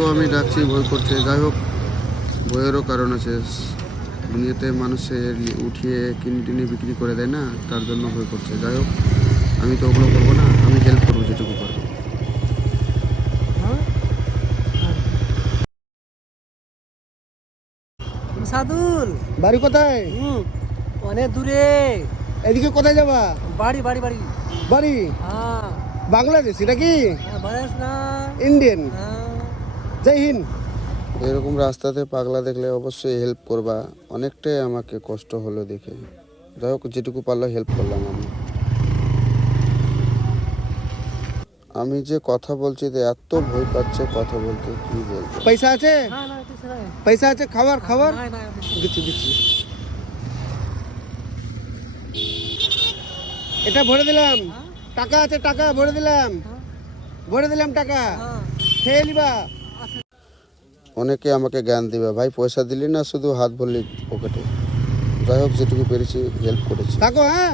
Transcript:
তো আমি ডাকছি, ভয় করছে। যাই হোক, ভয়েরও কারণ আছে। দুনিয়াতে মানুষের উঠিয়ে কিনে টিনে বিক্রি করে দেয় না, তার জন্য ভয় করছে। যাই হোক, আমি তো ওগুলো করবো না, আমি হেল্প করবো যেটুকু পারবো। সাদুল, বাড়ি কোথায়? অনেক দূরে। এদিকে কোথায় যাবা? বাড়ি বাড়ি বাড়ি। বাড়ি হ্যাঁ বাংলাদেশ এটা কি বাংলাদেশ না। ইন্ডিয়ান? হ্যাঁ। জয় হিন্দ। এরকম রাস্তাতে পাগলা দেখলে অবশ্যই হেল্প করবা। অনেকটাই আমাকে কষ্ট হলো দেখে। যাই হোক, যেটুকু পারলো হেল্প করলাম আমি। আমি যে কথা বলছি তো এত ভয় পাচ্ছে কথা বলতে, কি বলবো। পয়সা আছে? না না কিছু নাই। পয়সা আছে? খাবার খাবার নাই নাই কিছু নাই। দিচ্ছি দিচ্ছি। এটা ভরে দিলাম। টাকা আছে, টাকা ভরে দিলাম। ভরে দিলাম টাকা, হ্যাঁ। খেয়ে নিবা। অনেকে আমাকে জ্ঞান দিবে, ভাই পয়সা দিলি না, শুধু হাত ভরলি পকেটে। যাই হোক, যেটুকু পেরেছি হেল্প করেছি। থাকো, হ্যাঁ।